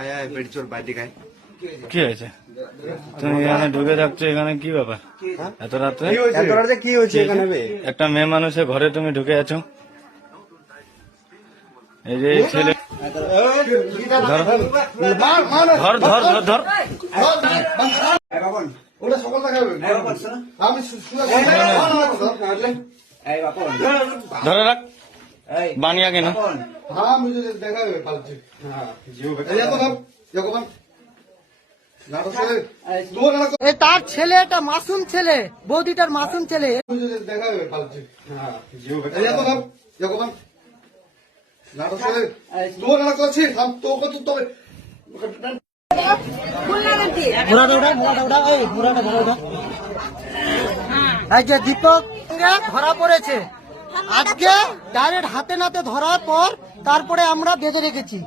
আয় আয় বেড়ি চোর বাইরে গায় কি হয়েছে? তুমি এখানে ঢুকে থাকছো, এখানে কি ব্যাপার? এত রাত্রে এত রাতে কি হয়েছে এখানে বে? একটা মেয়ে মানুষের ঘরে তুমি ঢুকে আছো। এই যে এই ছেলে ধর ধর ধর ধর ওটা সকল দেখাবে আমি ধরে রাখ, বানিয়া কেন? হ্যাঁ মুঝে দেখাবে পালছি হ্যাঁ জিও বেটা তো নাম জগবান না তো ছেলে তোর না এ তার ছেলে, এটা মাসুম ছেলে, বৌদিটার মাসুম ছেলে। মুঝে দেখাবে পালছি হ্যাঁ জিও বেটা তো নাম জগবান না তো ছেলে তোর না তো আছে हम तो को तो এই যে দীপক ধরা পড়েছে আজকে, ডাইরেক্ট হাতে নাতে ধরার পর তারপরে আমরা বেঁধে রেখেছি।